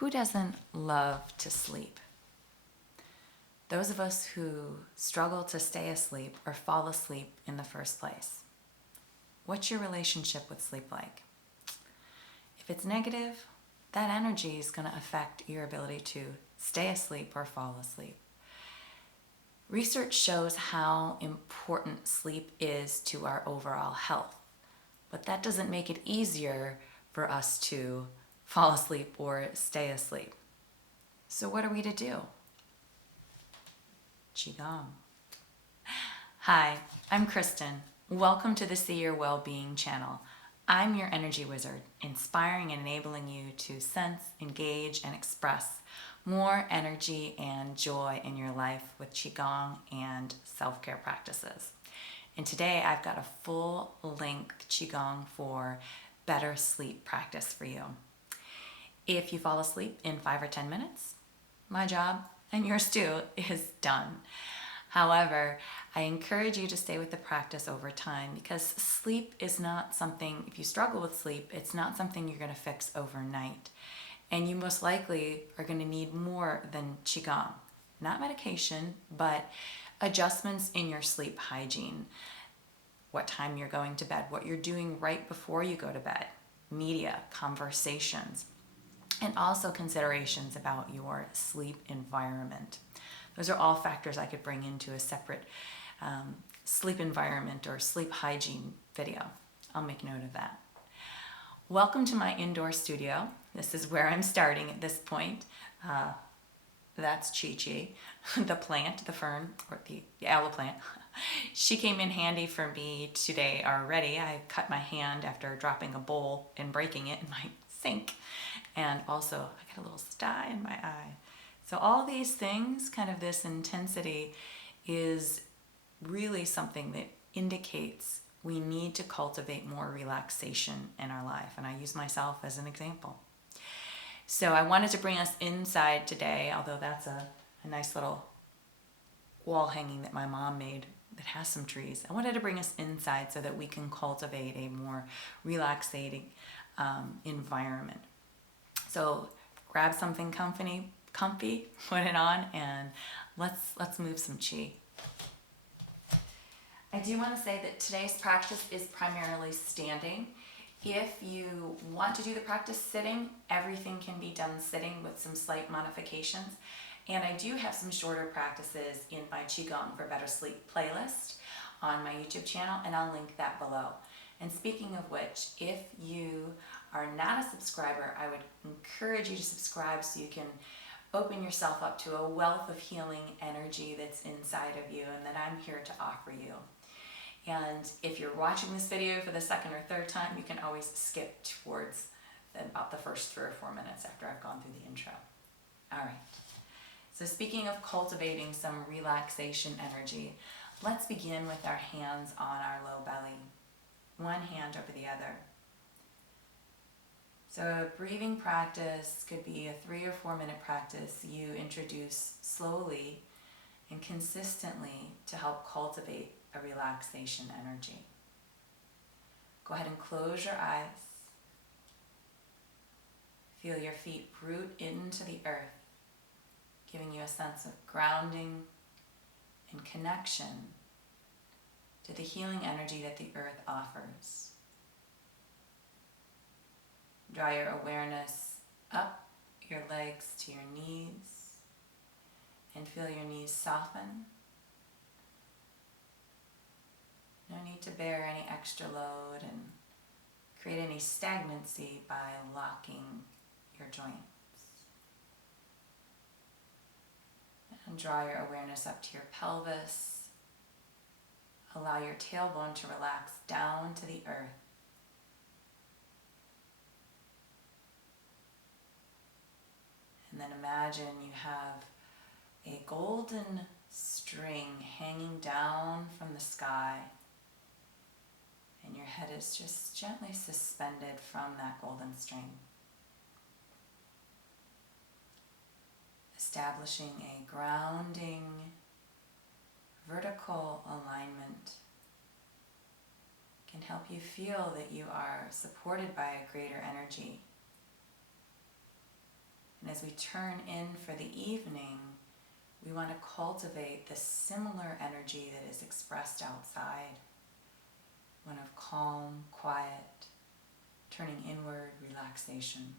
Who doesn't love to sleep? Those of us who struggle to stay asleep or fall asleep in the first place. What's your relationship with sleep like? If it's negative, that energy is going to affect your ability to stay asleep or fall asleep. Research shows how important sleep is to our overall health, but that doesn't make it easier for us to fall asleep or stay asleep. So what are we to do? QiGong. Hi, I'm Kristen. Welcome to the See Your Wellbeing channel. I'm your energy wizard, inspiring and enabling you to sense, engage, and express more energy and joy in your life with QiGong and self-care practices. And today I've got a full-length QiGong for better sleep practice for you. If you fall asleep in 5 or 10 minutes, my job, and yours too, is done. However, I encourage you to stay with the practice over time because sleep is not something, if you struggle with sleep, it's not something you're going to fix overnight. And you most likely are going to need more than QiGong. Not medication, but adjustments in your sleep hygiene. What time you're going to bed, what you're doing right before you go to bed, media, conversations, and also considerations about your sleep environment. Those are all factors I could bring into a separate sleep environment or sleep hygiene video. I'll make note of that. Welcome to my indoor studio. This is where I'm starting at this point. That's Chi-Chi, the plant, the fern, or the aloe plant. She came in handy for me today already. I cut my hand after dropping a bowl and breaking it in my sink. And also, I got a little sty in my eye. So all these things, kind of this intensity, is really something that indicates we need to cultivate more relaxation in our life. And I use myself as an example. So I wanted to bring us inside today, although that's a nice little wall hanging that my mom made that has some trees. I wanted to bring us inside so that we can cultivate a more relaxating environment. So grab something comfy, put it on, and let's move some chi. I do want to say that today's practice is primarily standing. If you want to do the practice sitting, everything can be done sitting with some slight modifications. And I do have some shorter practices in my QiGong for Better Sleep playlist on my YouTube channel, and I'll link that below. And speaking of which, if you are not a subscriber, I would encourage you to subscribe so you can open yourself up to a wealth of healing energy that's inside of you and that I'm here to offer you. And if you're watching this video for the second or third time, you can always skip towards about the first 3 or 4 minutes after I've gone through the intro. All right. So speaking of cultivating some relaxation energy, let's begin with our hands on our low belly. One hand over the other. So a breathing practice could be a 3 or 4 minute practice you introduce slowly and consistently to help cultivate a relaxation energy. Go ahead and close your eyes. Feel your feet root into the earth, giving you a sense of grounding and connection to the healing energy that the earth offers. Draw your awareness up your legs to your knees and feel your knees soften. No need to bear any extra load and create any stagnancy by locking your joints. And draw your awareness up to your pelvis. Allow your tailbone to relax down to the earth. And then imagine you have a golden string hanging down from the sky, and your head is just gently suspended from that golden string, establishing a grounding, vertical alignment. Can help you feel that you are supported by a greater energy. And as we turn in for the evening, we want to cultivate the similar energy that is expressed outside. One of calm, quiet, turning inward, relaxation.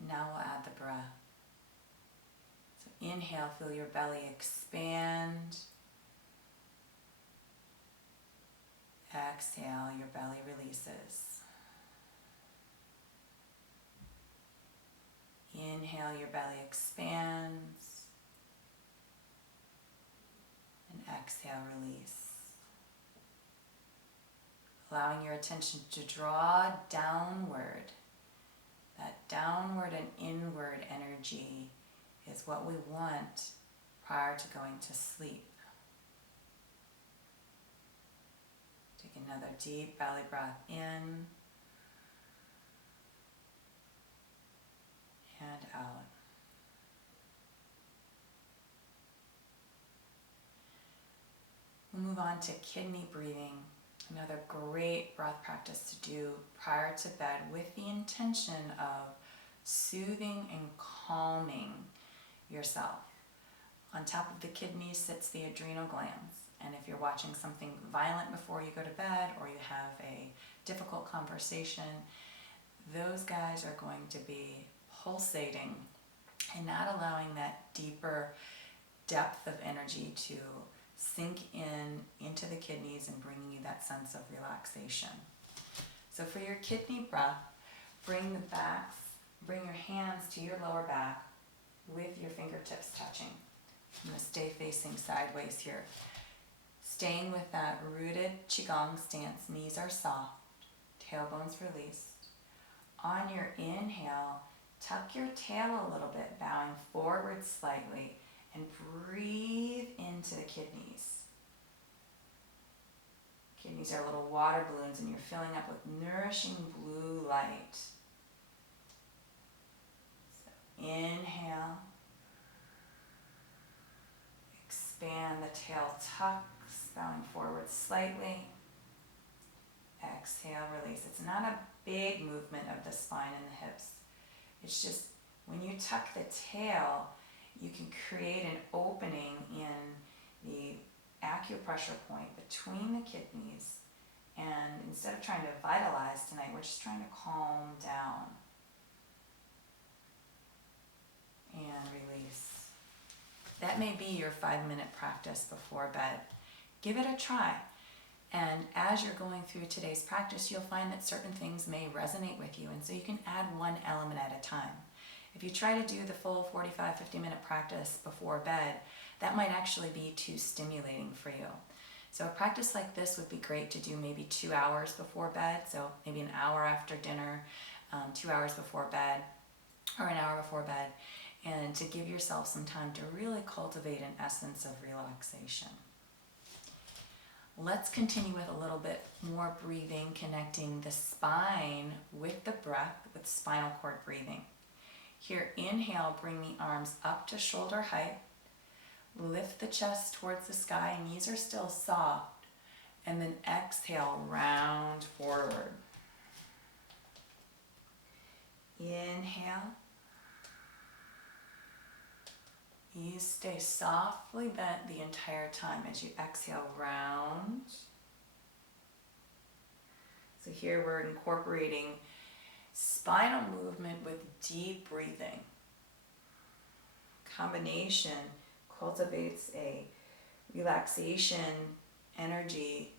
And now we'll add the breath. So inhale, feel your belly expand. Exhale, your belly releases. Inhale, your belly expands. And exhale, release. Allowing your attention to draw downward. That downward and inward energy is what we want prior to going to sleep. Take another deep belly breath in and out. We'll move on to kidney breathing, another great breath practice to do prior to bed with the intention of soothing and calming yourself. On top of the kidneys sits the adrenal glands. And if you're watching something violent before you go to bed or you have a difficult conversation, those guys are going to be pulsating and not allowing that deeper depth of energy to sink into the kidneys and bringing you that sense of relaxation. So for your kidney breath, bring your hands to your lower back with your fingertips touching. I'm going to stay facing sideways here. Staying with that rooted QiGong stance, knees are soft, tailbones released. On your inhale, tuck your tail a little bit, bowing forward slightly, and breathe into the kidneys. Kidneys are little water balloons and you're filling up with nourishing blue light. So inhale. Expand, the tail tucks, bowing forward slightly. Exhale, release. It's not a big movement of the spine and the hips. It's just when you tuck the tail, you can create an opening in the acupressure point between the kidneys. And instead of trying to vitalize tonight, we're just trying to calm down. And release. That may be your 5-minute practice before bed. Give it a try. And as you're going through today's practice, you'll find that certain things may resonate with you. And so you can add one element at a time. If you try to do the full 45, 50-minute practice before bed, that might actually be too stimulating for you. So a practice like this would be great to do maybe 2 hours before bed. So maybe an hour after dinner, 2 hours before bed, or an hour before bed. And to give yourself some time to really cultivate an essence of relaxation. Let's continue with a little bit more breathing, connecting the spine with the breath, with spinal cord breathing. Here, inhale, bring the arms up to shoulder height. Lift the chest towards the sky, knees are still soft. And then exhale, round forward. Inhale. You stay softly bent the entire time as you exhale, round. So here we're incorporating spinal movement with deep breathing. Combination cultivates a relaxation energy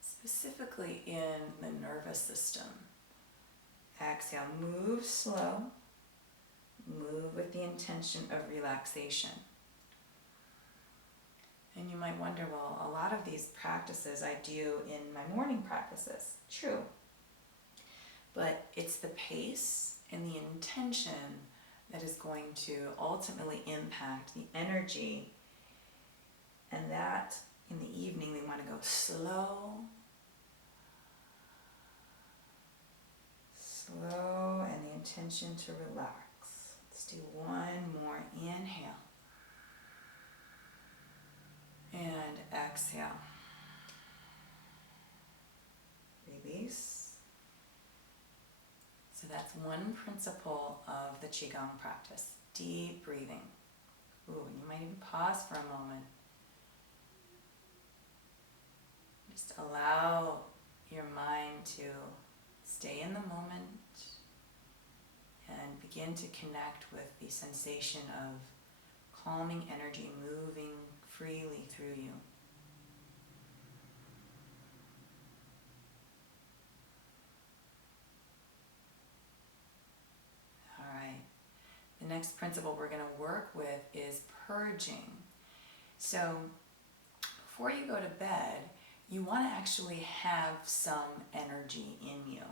specifically in the nervous system. Exhale, move slow. Move with the intention of relaxation. And you might wonder, well, a lot of these practices I do in my morning practices. True. But it's the pace and the intention that is going to ultimately impact the energy. And that in the evening, we want to go slow. Slow, and the intention to relax. Let's do one more inhale. And exhale. Release. So that's one principle of the Qigong practice, deep breathing. Ooh, and you might even pause for a moment. Just allow your mind to stay in the moment and begin to connect with the sensation of calming energy moving freely through you. All right. The next principle we're going to work with is purging. So before you go to bed, you want to actually have some energy in you.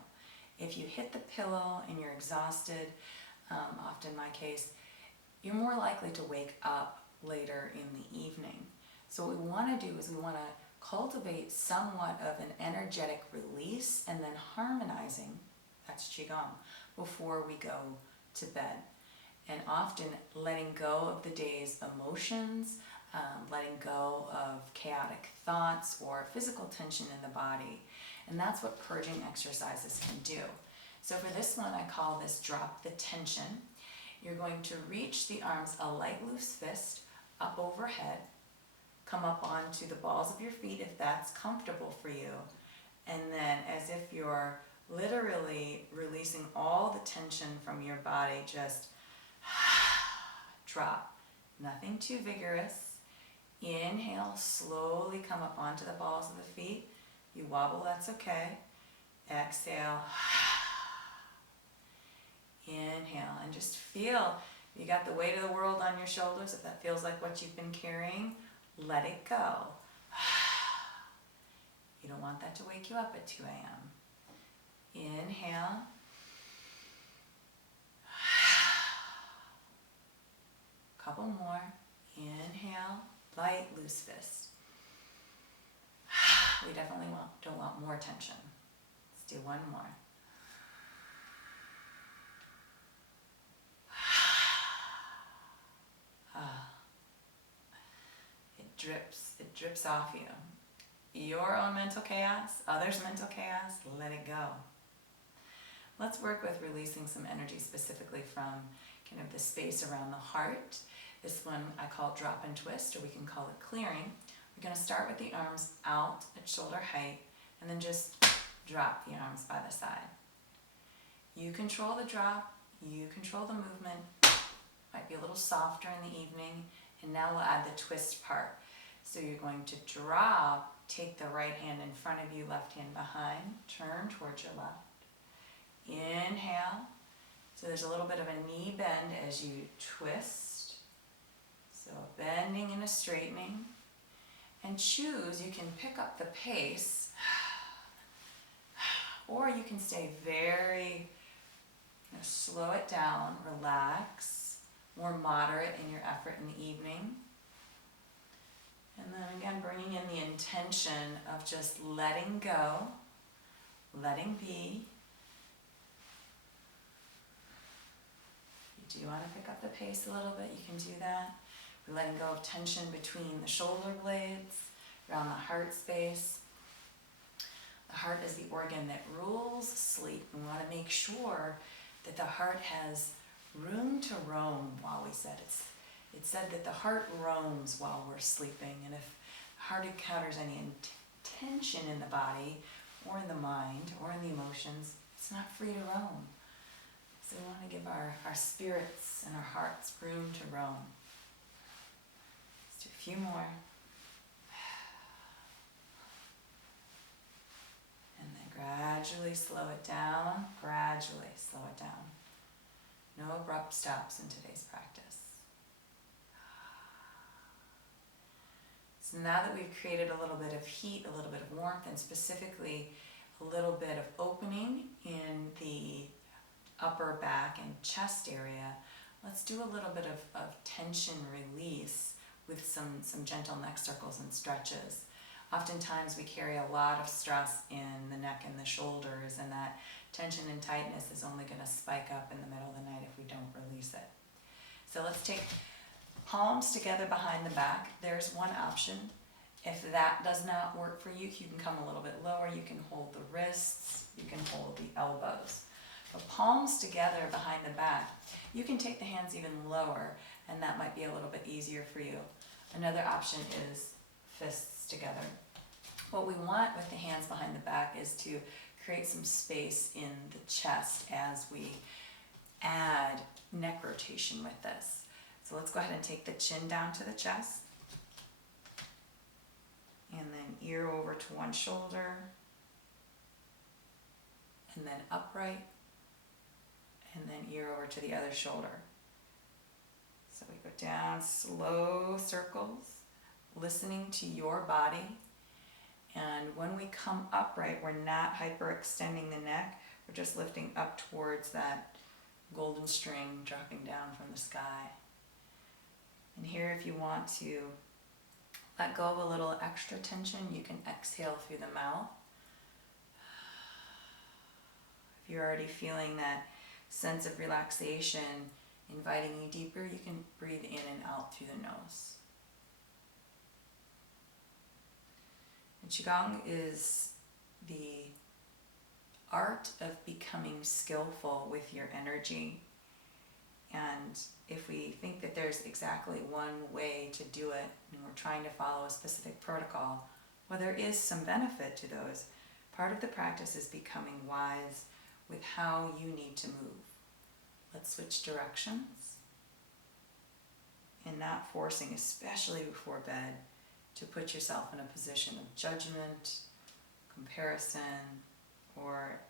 If you hit the pillow and you're exhausted, often my case, you're more likely to wake up later in the evening. So what we want to do is we want to cultivate somewhat of an energetic release and then harmonizing, that's Qigong, before we go to bed. And often letting go of the day's emotions, letting go of chaotic thoughts or physical tension in the body. And that's what purging exercises can do. So for this one, I call this drop the tension. You're going to reach the arms, a light loose fist, up overhead, come up onto the balls of your feet if that's comfortable for you. And then as if you're literally releasing all the tension from your body, just drop. Nothing too vigorous. Inhale, slowly come up onto the balls of the feet. You wobble, that's okay. Exhale. Inhale, and just feel you got the weight of the world on your shoulders. If that feels like what you've been carrying, let it go. You don't want that to wake you up at 2 a.m. Inhale. Couple more. Inhale, light, loose fist. We definitely don't want more tension. Let's do one more. It drips off you. Your own mental chaos, others' mental chaos, let it go. Let's work with releasing some energy specifically from kind of the space around the heart. This one I call drop and twist, or we can call it clearing. We're going to start with the arms out at shoulder height and then just drop the arms by the side. You control the drop, you control the movement. Might be a little softer in the evening. And now we'll add the twist part. So you're going to drop, take the right hand in front of you, left hand behind, turn towards your left. Inhale. So there's a little bit of a knee bend as you twist. So bending and a straightening. And choose, you can pick up the pace, or you can stay very, slow it down, relax, more moderate in your effort in the evening. And then again, bringing in the intention of just letting go, letting be. If you do want to pick up the pace a little bit, you can do that. We're letting go of tension between the shoulder blades, around the heart space. The heart is the organ that rules sleep. We want to make sure that the heart has room to roam while we said it's said that the heart roams while we're sleeping, and if the heart encounters any tension in the body or in the mind or in the emotions, it's not free to roam. So we want to give our spirits and our hearts room to roam. Let's do a few more. And then gradually slow it down, No abrupt stops in today's practice. So now that we've created a little bit of heat, a little bit of warmth, and specifically a little bit of opening in the upper back and chest area, let's do a little bit of tension release with some gentle neck circles and stretches. Oftentimes we carry a lot of stress in the neck and the shoulders, and that tension and tightness is only going to spike up in the middle of the night if we don't release it. So let's take palms together behind the back. There's one option. If that does not work for you, you can come a little bit lower. You can hold the wrists, you can hold the elbows. But palms together behind the back. You can take the hands even lower, and that might be a little bit easier for you. Another option is fists together. What we want with the hands behind the back is to create some space in the chest as we add neck rotation with this. So let's go ahead and take the chin down to the chest, and then ear over to one shoulder, and then upright, and then ear over to the other shoulder. So we go down slow circles, listening to your body. And when we come upright, we're not hyperextending the neck. We're just lifting up towards that golden string dropping down from the sky. And here, if you want to let go of a little extra tension, you can exhale through the mouth. If you're already feeling that sense of relaxation inviting you deeper, you can breathe in and out through the nose. And Qigong is the art of becoming skillful with your energy. And if we think that there's exactly one way to do it, and we're trying to follow a specific protocol, well, there is some benefit to those. Part of the practice is becoming wise with how you need to move. Let's switch directions, and not forcing, especially before bed, to put yourself in a position of judgment, comparison, or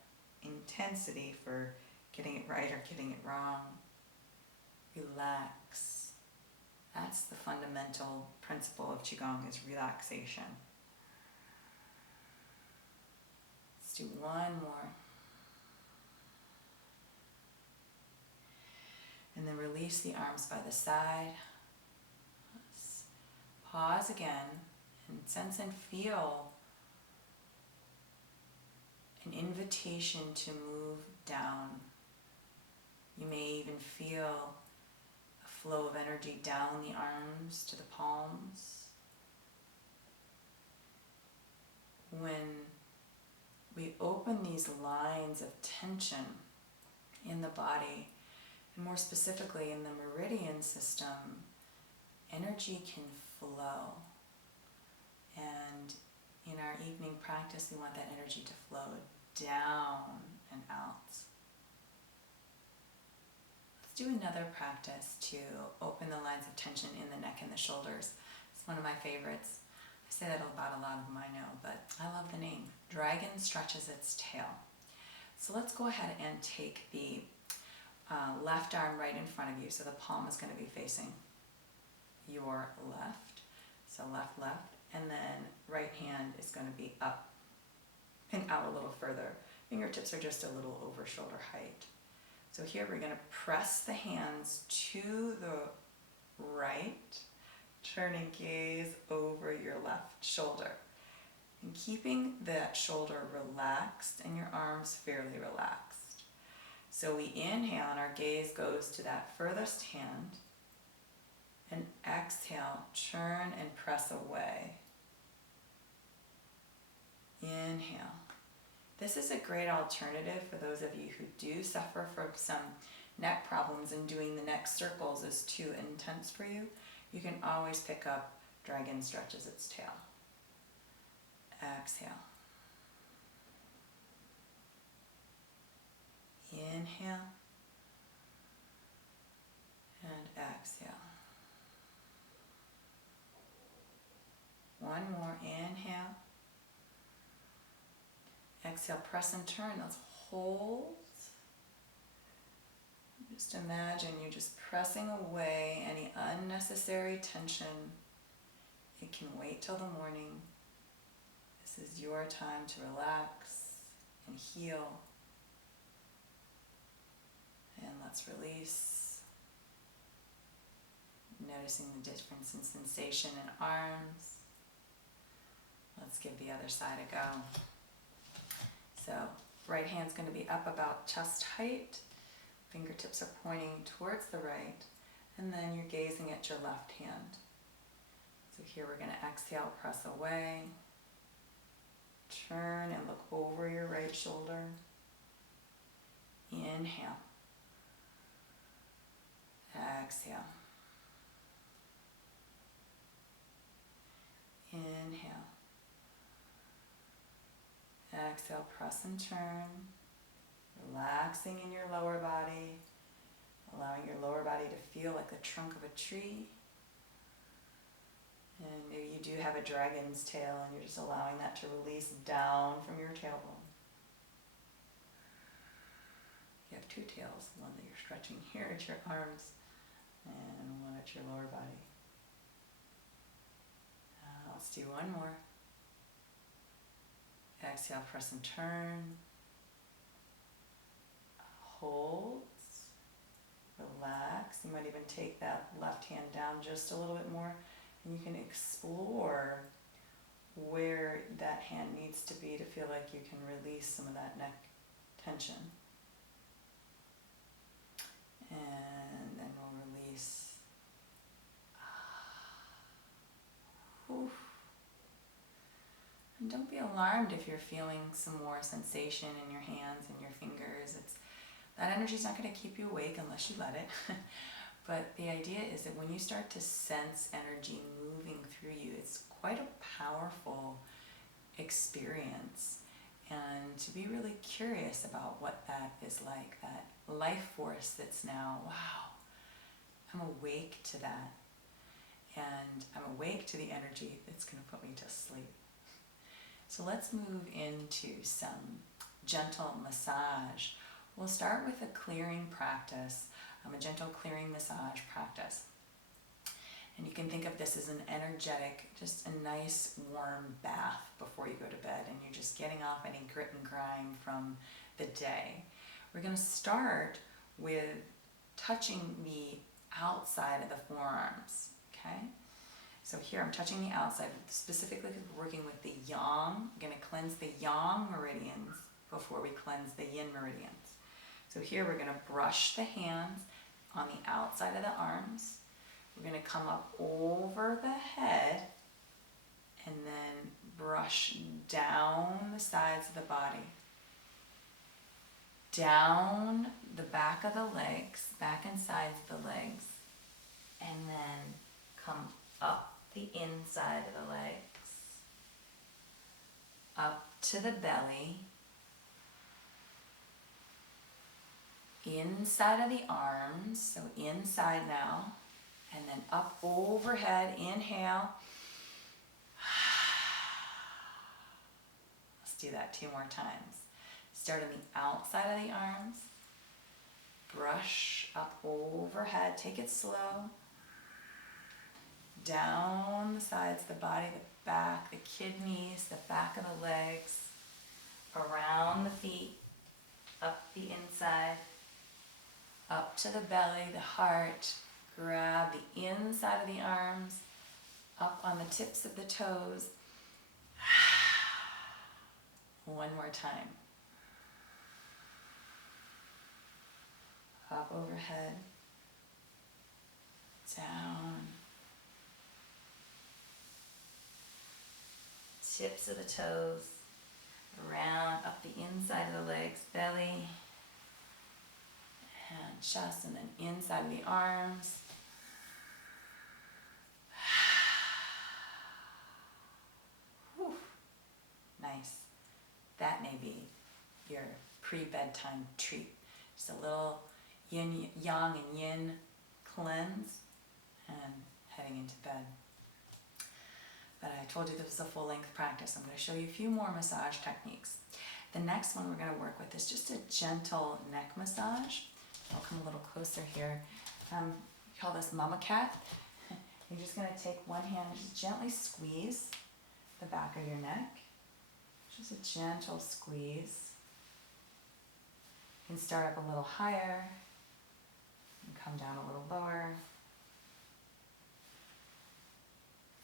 intensity for getting it right or getting it wrong. Relax. That's the fundamental principle of Qigong, is relaxation. Let's do one more. And then release the arms by the side. Pause again and sense and feel an invitation to move down. You may even feel a flow of energy down the arms to the palms. When we open these lines of tension in the body, and more specifically in the meridian system, energy can flow. And in our evening practice, we want that energy to flow down and out. Let's do another practice to open the lines of tension in the neck and the shoulders. It's one of my favorites. I say that about a lot of them, I know, but I love the name. Dragon stretches its tail. So let's go ahead and take the left arm right in front of you. So the palm is going to be facing your left. So left, left, and then right hand is going to be up and out a little further. Fingertips are just a little over shoulder height. So here we're going to press the hands to the right, turning gaze over your left shoulder, and keeping that shoulder relaxed and your arms fairly relaxed. So we inhale and our gaze goes to that furthest hand, and exhale, turn and press away. Inhale. This is a great alternative for those of you who do suffer from some neck problems and doing the neck circles is too intense for you. You can always pick up Dragon Stretches Its Tail. Exhale. Inhale. And exhale. One more, inhale. Exhale, press and turn. Let's hold. Just imagine you're just pressing away any unnecessary tension. It can wait till the morning. This is your time to relax and heal. And let's release. Noticing the difference in sensation in arms. Let's give the other side a go. So right hand's going to be up about chest height. Fingertips are pointing towards the right. And then you're gazing at your left hand. So here we're going to exhale, press away. Turn and look over your right shoulder. Inhale. Inhale. Exhale. Inhale. Exhale, press and turn. Relaxing in your lower body. Allowing your lower body to feel like the trunk of a tree. And maybe you do have a dragon's tail and you're just allowing that to release down from your tailbone. You have two tails, one that you're stretching here at your arms and one at your lower body. Let's do one more. Exhale, press and turn. Hold. Relax. You might even take that left hand down just a little bit more, and you can explore where that hand needs to be to feel like you can release some of that neck tension. And then we'll release. Oof. And don't be alarmed if you're feeling some more sensation in your hands and your fingers. That energy's not going to keep you awake unless you let it. But the idea is that when you start to sense energy moving through you, it's quite a powerful experience. And to be really curious about what that is like, that life force that's now, wow, I'm awake to that. And I'm awake to the energy that's going to put me to sleep. So let's move into some gentle massage. We'll start with a clearing practice, a gentle clearing massage practice. And you can think of this as an energetic, just a nice warm bath before you go to bed, and you're just getting off any grit and grime from the day. We're going to start with touching the outside of the forearms, okay? So here I'm touching the outside, specifically because we're working with the yang. We're going to cleanse the yang meridians before we cleanse the yin meridians. So here we're going to brush the hands on the outside of the arms. We're going to come up over the head and then brush down the sides of the body. Down the back of the legs, back and sides of the legs. And then come up the inside of the legs. Up to the belly. Inside of the arms, so inside now, and then up overhead, inhale. Let's do that 2 more times. Start on the outside of the arms, brush up overhead, take it slow, down the sides of the body, the back, the kidneys, the back of the legs, around the feet, up the inside, up to the belly, the heart. Grab the inside of the arms, up on the tips of the toes. One more time. Up overhead, down, tips of the toes, around, up the inside of the legs, belly, and chest, and then inside of the arms. Whew. Nice. That may be your pre-bedtime treat. Just a little yin, yang and yin cleanse and heading into bed. But I told you this was a full-length practice. I'm going to show you a few more massage techniques. The next one we're going to work with is just a gentle neck massage. I'll come a little closer here. We call this mama cat. You're just going to take one hand and just gently squeeze the back of your neck. Just a gentle squeeze. You can start up a little higher and come down a little lower.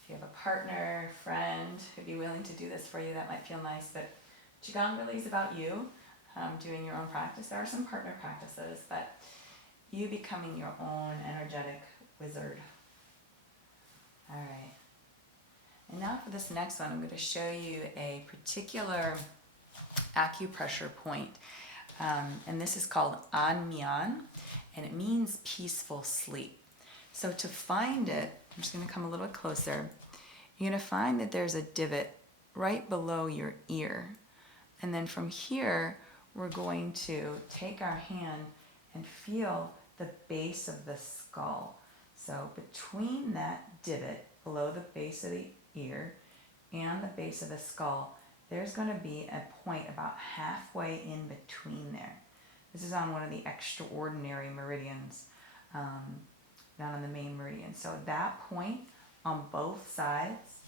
If you have a partner, friend who'd be willing to do this for you, that might feel nice. But Qigong really is about you doing your own practice. There are some partner practices, but you becoming your own energetic wizard. All right. And now for this next one, I'm going to show you a particular acupressure point. And this is called Anmian, and it means peaceful sleep. So to find it, I'm just going to come a little closer. You're going to find that there's a divot right below your ear. And then from here, we're going to take our hand and feel the base of the skull. So between that divot below the base of the ear and the base of the skull, there's going to be a point about halfway in between there. This is on one of the extraordinary meridians, not on the main meridian. So that point on both sides,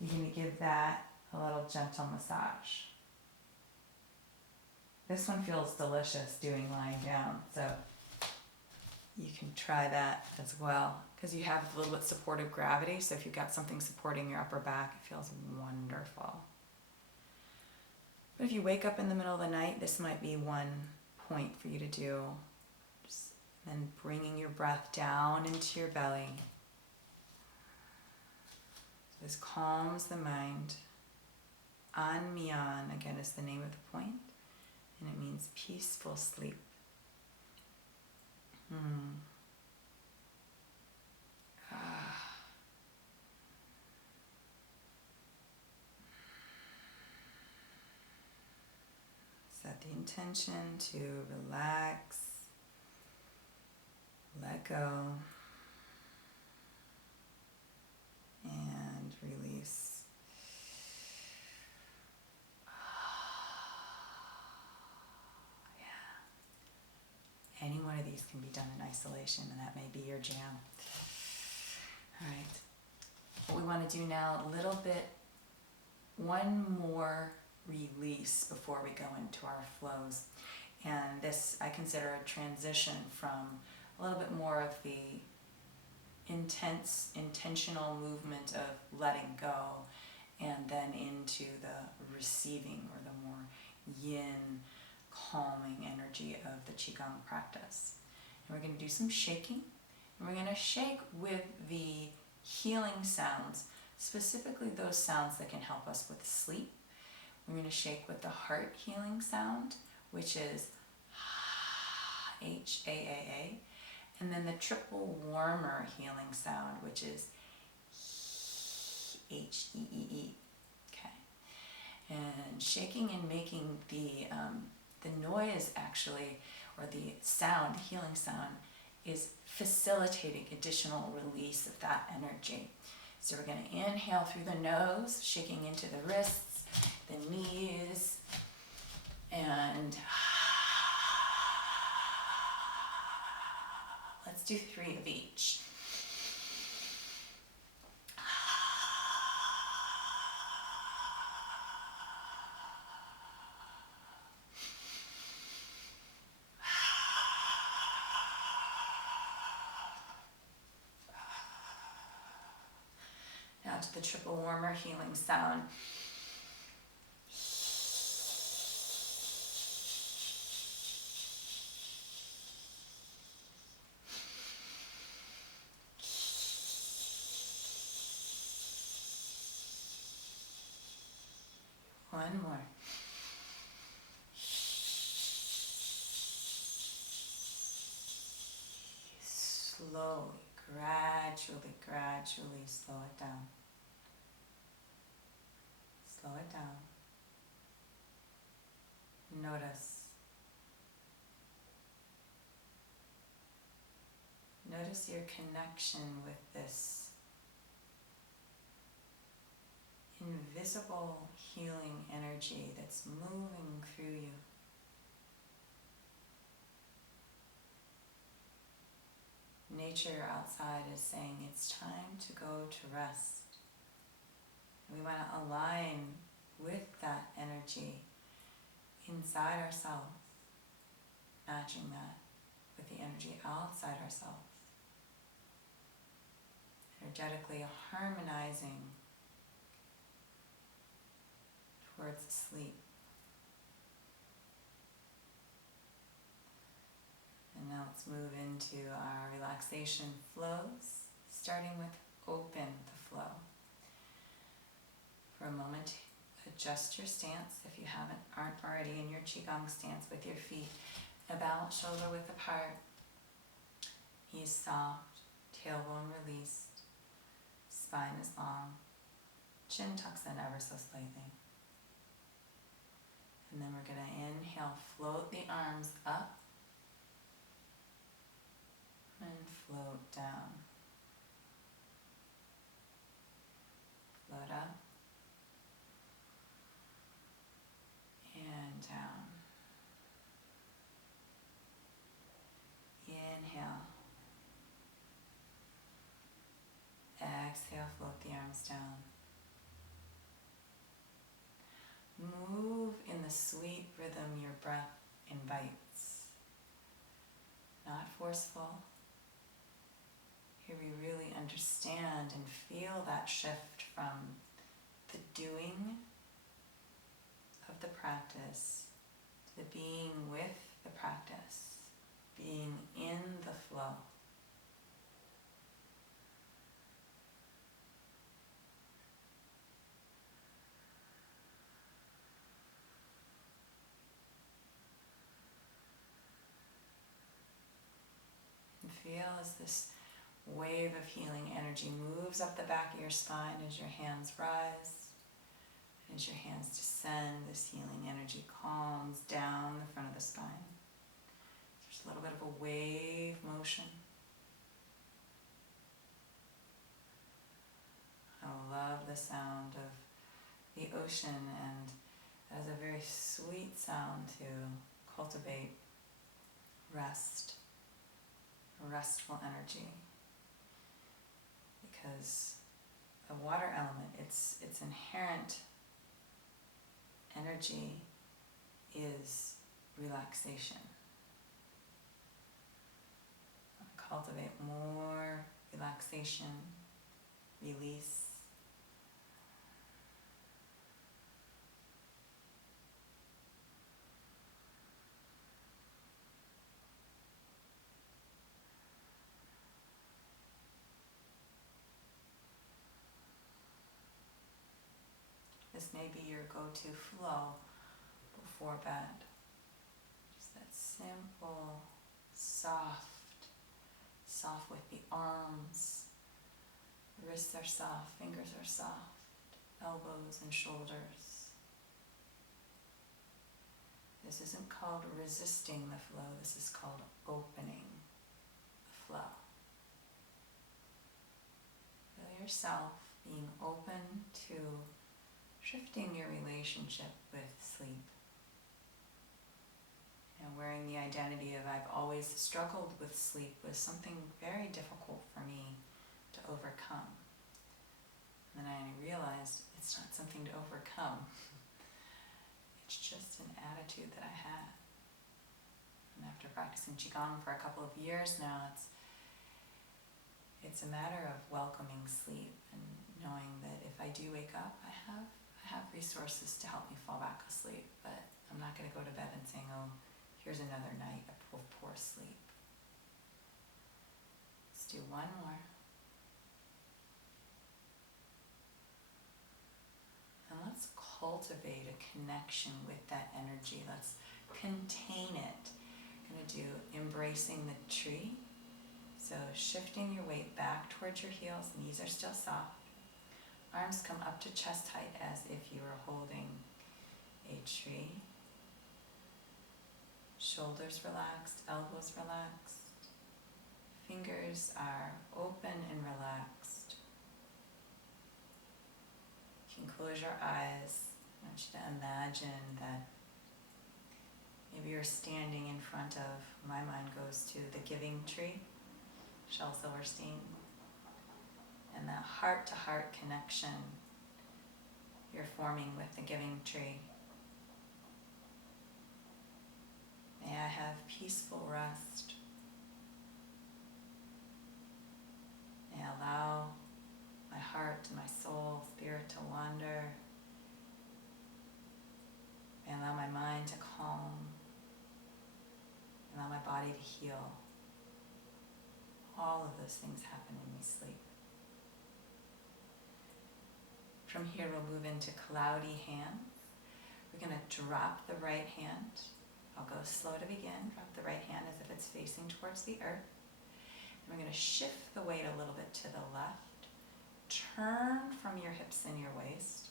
you're going to give that a little gentle massage. This one feels delicious doing lying down, so you can try that as well, because you have a little bit supportive gravity. So if you've got something supporting your upper back, it feels wonderful. But if you wake up in the middle of the night, this might be one point for you to do. Just then bringing your breath down into your belly. This calms the mind. Anmian, again, is the name of the point, and it means peaceful sleep. Set the intention to relax, let go, and release. Yeah. Any one of these can be done in isolation, and that may be your jam. All right. What we want to do now, a little bit, one more release before we go into our flows. And this I consider a transition from a little bit more of the intense, intentional movement of letting go, and then into the receiving, or the more yin, calming energy of the Qigong practice. And we're going to do some shaking, and we're going to shake with the healing sounds, specifically those sounds that can help us with sleep. We're going to shake with the heart healing sound, which is H-A-A-A, and then the triple warmer healing sound, which is H-E-E-E. Okay, and shaking and making the noise actually, or the sound, the healing sound, is facilitating additional release of that energy. So we're going to inhale through the nose, shaking into the wrists, the knees, and let's do 3 of each. Now to the triple warmer healing sound. One more. Slowly, gradually slow it down. Slow it down. Notice. Notice your connection with this invisible healing energy that's moving through you. Nature outside is saying it's time to go to rest. We want to align with that energy inside ourselves, matching that with the energy outside ourselves. Energetically harmonizing towards sleep. And now let's move into our relaxation flows, starting with open the flow. For a moment, adjust your stance if you aren't already in your Qigong stance with your feet about shoulder width apart. Knees soft, tailbone released, spine is long, chin tucks in ever so slightly. And then we're going to inhale, float the arms up and float down. Float up and down. Inhale. Exhale, float the arms down. Move in the sweet rhythm your breath invites. Not forceful. Here we really understand and feel that shift from the doing of the practice to the being with the practice, being in the flow. And feel as this wave of healing energy moves up the back of your spine as your hands rise. As your hands descend, this healing energy calms down the front of the spine. There's a little bit of a wave motion. I love the sound of the ocean, and it has a very sweet sound to cultivate rest, a restful energy. Because the water element, its inherent energy is relaxation. Cultivate more relaxation, release. This may be your go-to flow before bed. Just that simple, soft with the arms. The wrists are soft, fingers are soft, elbows and shoulders. This isn't called resisting the flow, this is called opening the flow. Feel yourself being open to shifting your relationship with sleep. Wearing the identity of I've always struggled with sleep was something very difficult for me to overcome. And then I realized it's not something to overcome. It's just an attitude that I had. And after practicing Qigong for a couple of years now, it's a matter of welcoming sleep and knowing that if I do wake up, I have resources to help me fall back asleep, but I'm not going to go to bed and saying, oh, here's another night of poor sleep. Let's do one more. And let's cultivate a connection with that energy. Let's contain it. We're going to do embracing the tree. So shifting your weight back towards your heels, knees are still soft. Arms come up to chest height as if you were holding a tree. Shoulders relaxed, elbows relaxed. Fingers are open and relaxed. You can close your eyes. I want you to imagine that maybe you're standing in front of, my mind goes to the giving tree, Shel Silverstein, and that heart-to-heart connection you're forming with the giving tree. May I have peaceful rest. May I allow my heart, my soul, spirit to wander. May I allow my mind to calm. Allow my body to heal. All of those things happen when we sleep. From here we'll move into cloudy hands. We're going to drop the right hand. I'll go slow to begin. Drop the right hand as if it's facing towards the earth. And we're going to shift the weight a little bit to the left. Turn from your hips and your waist.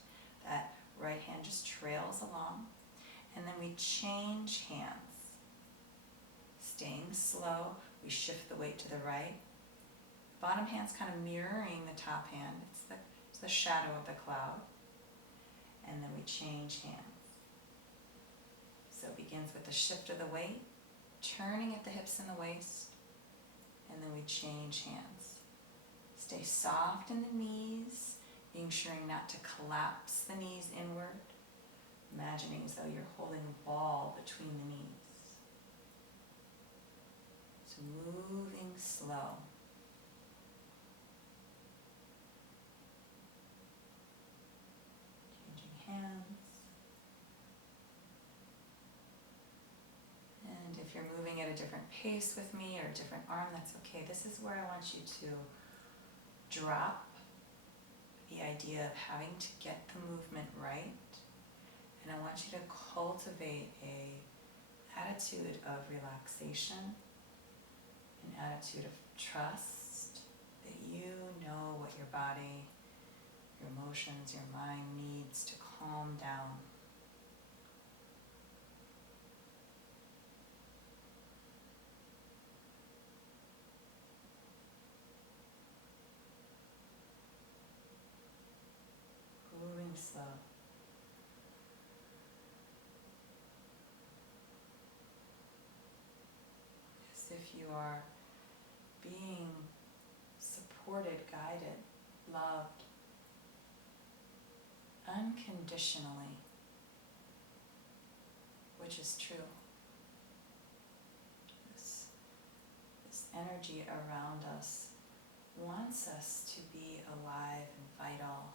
That right hand just trails along. And then we change hands. Staying slow, we shift the weight to the right. Bottom hand's kind of mirroring the top hand. It's the shadow of the cloud. And then we change hands. So it begins with the shift of the weight, turning at the hips and the waist, and then we change hands. Stay soft in the knees, being sure not to collapse the knees inward, imagining as though you're holding a ball between the knees. So moving slow. Changing hands. And if you're moving at a different pace with me or a different arm, that's okay. This is where I want you to drop the idea of having to get the movement right. And I want you to cultivate an attitude of relaxation, an attitude of trust, that you know what your body, your emotions, your mind needs to calm down. Moving slow. As if you are being supported, guided, loved, unconditionally, which is true. This energy around us wants us to be alive and vital.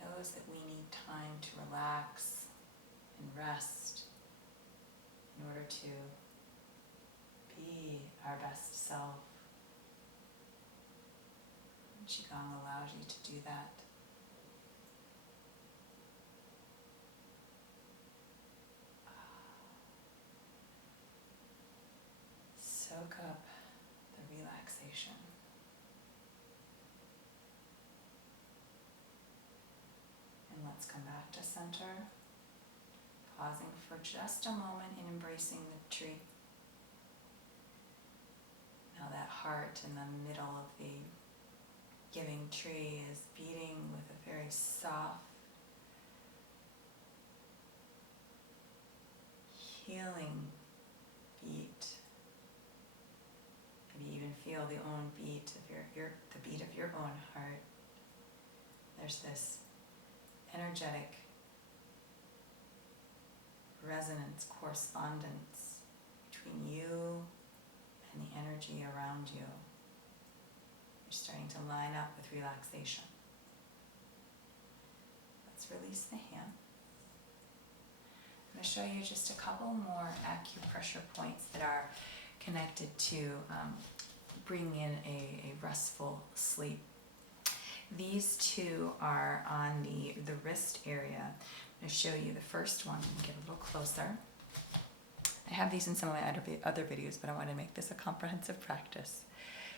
It knows that we need time to relax and rest in order to be our best self. And QiGong allows you to do that. Soak up the relaxation. And let's come back to center, pausing for just a moment and embracing the tree. Now that heart in the middle of the giving tree is beating with a very soft, healing beat. Maybe even feel the own beat of the beat of your own heart. There's this energetic resonance, correspondence between you and the energy around you. You're starting to line up with relaxation. Let's release the hand. I'm going to show you just a couple more acupressure points that are connected to bringing in a restful sleep. These two are on the wrist area. I'm going to show you the first one and get a little closer. I have these in some of my other videos, but I want to make this a comprehensive practice.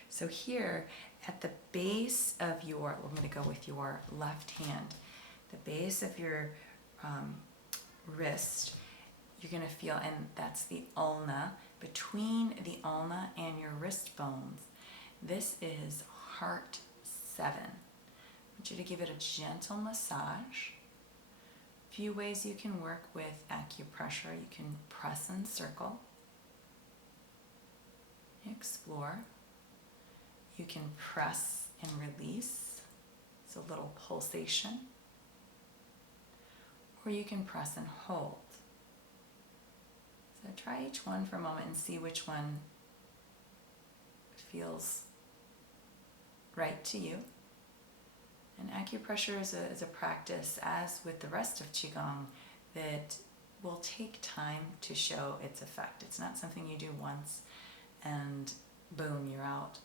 So here at the base of we're going to go with your left hand, the base of your wrist, you're going to feel, and that's the ulna, between the ulna and your wrist bones. This is heart 7. I want you to give it a gentle massage. Few ways you can work with acupressure. You can press and circle. Explore. You can press and release. It's a little pulsation. Or you can press and hold. So try each one for a moment and see which one feels right to you. And acupressure is a practice, as with the rest of QiGong, that will take time to show its effect. It's not something you do once and boom, you're out.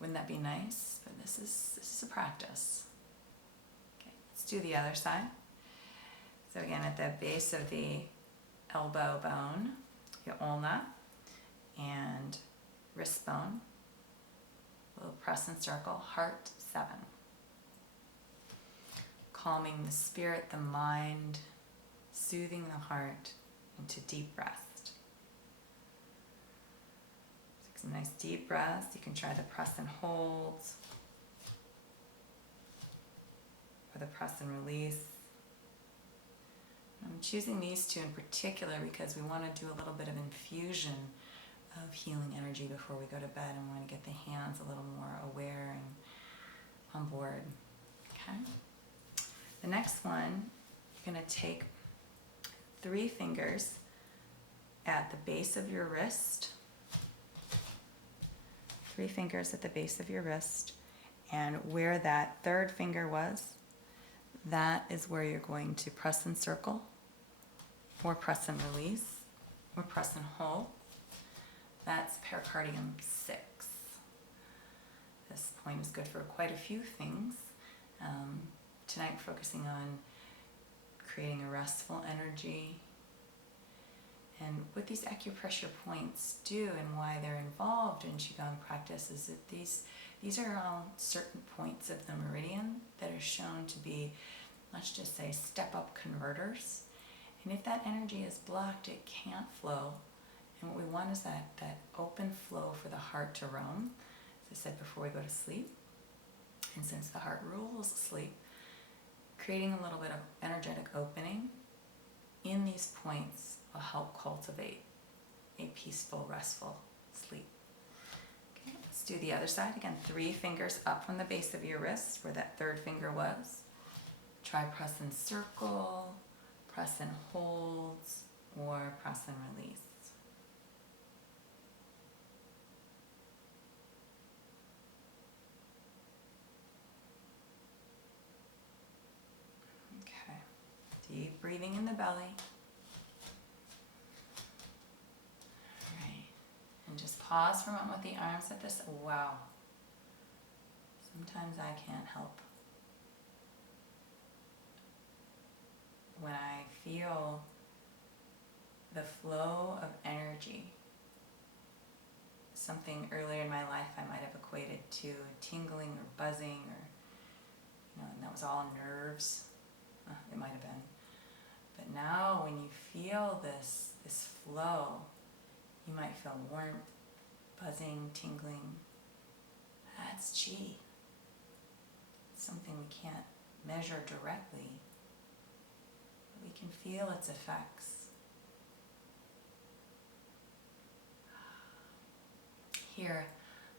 Wouldn't that be nice? But this is a practice. do the other side. So again, at the base of the elbow bone, your ulna and wrist bone, little press and circle, heart 7. Calming the spirit, the mind, soothing the heart into deep rest. Take some nice deep breaths. You can try the press and holds or the press and release. I'm choosing these two in particular because we want to do a little bit of infusion of healing energy before we go to bed, and we want to get the hands a little more aware and on board. Okay. The next one, you're going to take 3 fingers at the base of your wrist. 3 fingers at the base of your wrist, and where that 3rd finger was, that is where you're going to press and circle, or press and release, or press and hold. That's pericardium 6. This point is good for quite a few things. Tonight we're focusing on creating a restful energy. And what these acupressure points do and why they're involved in Qigong practice is that these are all certain points of the meridian that are shown to be, let's just say, step-up converters. And if that energy is blocked, it can't flow. And what we want is that open flow for the heart to roam, as I said before we go to sleep. And since the heart rules sleep, creating a little bit of energetic opening in these points will help cultivate a peaceful, restful sleep. Okay, let's do the other side. Again, 3 fingers up from the base of your wrist where that 3rd finger was. Try press and circle, press and holds, or press and release. Okay, deep breathing in the belly. All right, and just pause for a moment with the arms at this. Wow, sometimes I can't help. When I feel the flow of energy, something earlier in my life I might have equated to tingling or buzzing, or and that was all nerves. It might have been. But now when you feel this flow, you might feel warmth, buzzing, tingling. That's Qi. It's something we can't measure directly. We can feel its effects. Here,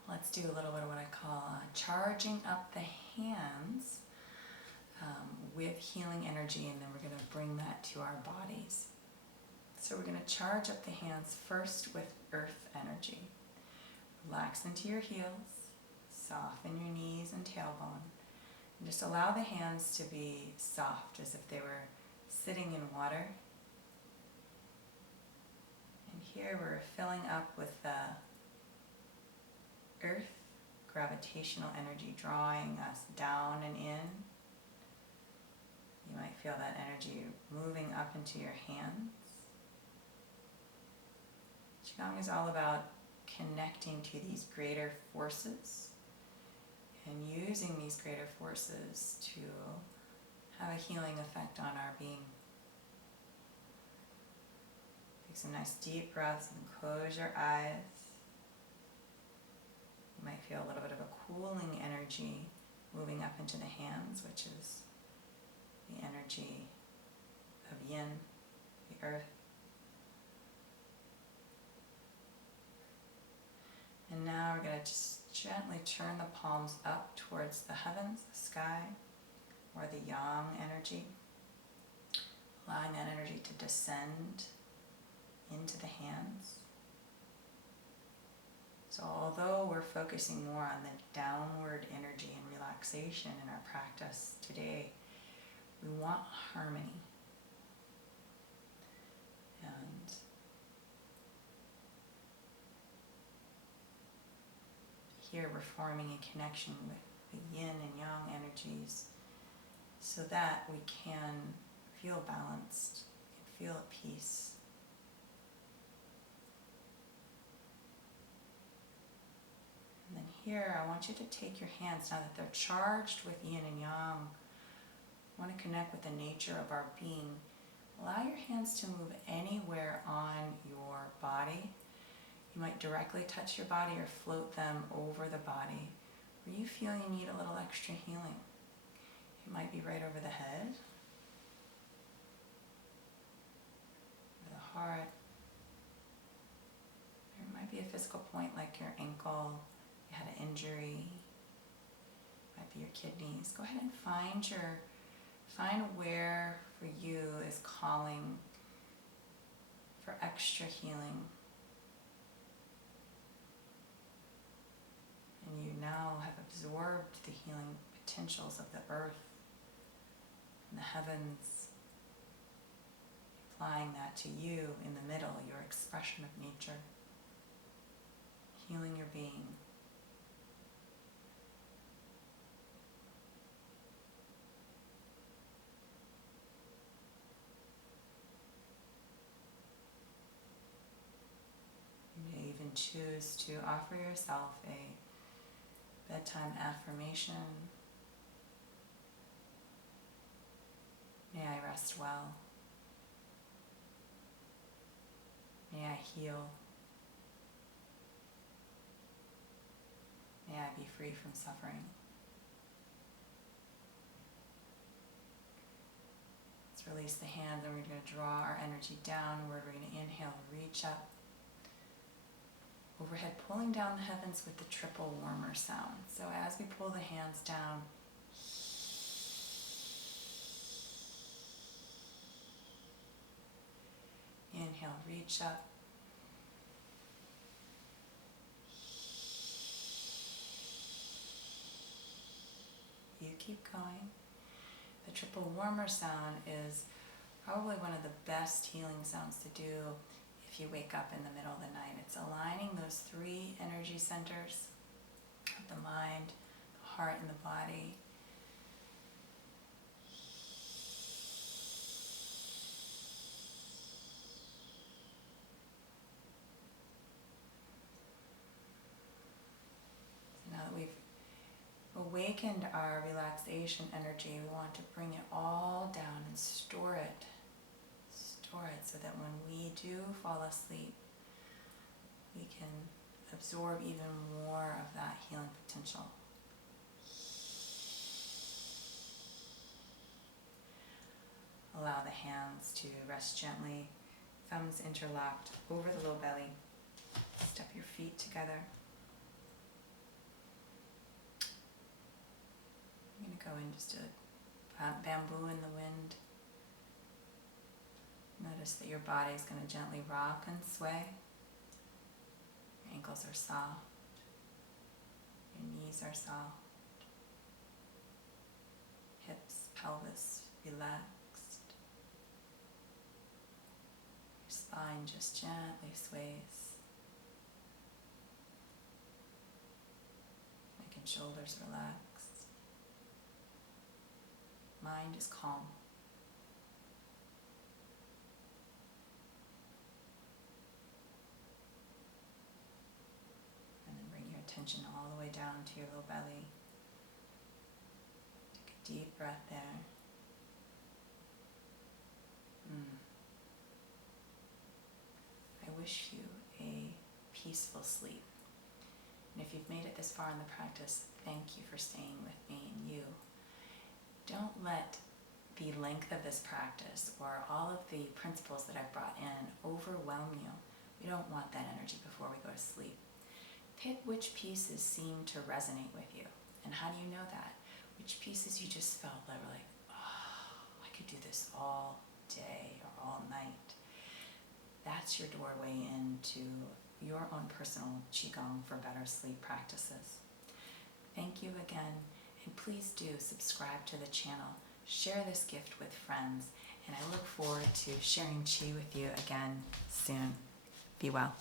let's do a little bit of what I call charging up the hands with healing energy, and then we're going to bring that to our bodies. So we're going to charge up the hands first with earth energy. Relax into your heels, soften your knees and tailbone, and just allow the hands to be soft as if they were sitting in water. And here we're filling up with the earth gravitational energy, drawing us down and in. You might feel that energy moving up into your hands. Qigong is all about connecting to these greater forces and using these greater forces to have a healing effect on our being. Take some nice deep breaths and close your eyes. You might feel a little bit of a cooling energy moving up into the hands, which is the energy of yin, the earth. And now we're going to just gently turn the palms up towards the heavens, the sky, or the yang energy, allowing that energy to descend into the hands. So although we're focusing more on the downward energy and relaxation in our practice today, we want harmony. And here we're forming a connection with the yin and yang energies so that we can feel balanced, feel at peace. And then here, I want you to take your hands, now that they're charged with yin and yang, I want to connect with the nature of our being. Allow your hands to move anywhere on your body. You might directly touch your body or float them over the body. Where you feel you need a little extra healing. It might be right over the head, or the heart. There might be a physical point like your ankle, you had an injury, might be your kidneys. Go ahead and find where for you is calling for extra healing. And you now have absorbed the healing potentials of the earth and the heavens, applying that to you in the middle, your expression of nature, healing your being. You may even choose to offer yourself a bedtime affirmation. May I rest well. May I heal. May I be free from suffering. Let's release the hands, and we're going to draw our energy downward. We're going to inhale, reach up. Overhead, pulling down the heavens with the triple warmer sound. So as we pull the hands down, inhale, reach up. You keep going. The triple warmer sound is probably one of the best healing sounds to do if you wake up in the middle of the night. It's aligning those three energy centers of the mind, the heart, and the body. So now that we've awakened our relaxation energy, we want to bring it all down and store it so that when we do fall asleep, we can absorb even more of that healing potential. Allow the hands to rest gently, thumbs interlocked over the low belly. Step your feet together. I'm going to go in just a bamboo in the wind. Notice that your body is going to gently rock and sway. Your ankles are soft. Your knees are soft. Hips, pelvis relaxed. Your spine just gently sways. Neck and shoulders relaxed. Mind is calm. Attention all the way down to your low belly. Take a deep breath there. I wish you a peaceful sleep. And if you've made it this far in the practice, thank you for staying with me and you. Don't let the length of this practice or all of the principles that I've brought in overwhelm you. We don't want that energy before we go to sleep. Pick which pieces seem to resonate with you. And how do you know that? Which pieces you just felt that were like, oh, I could do this all day or all night. That's your doorway into your own personal Qigong for better sleep practices. Thank you again, and please do subscribe to the channel. Share this gift with friends, and I look forward to sharing Qi with you again soon. Be well.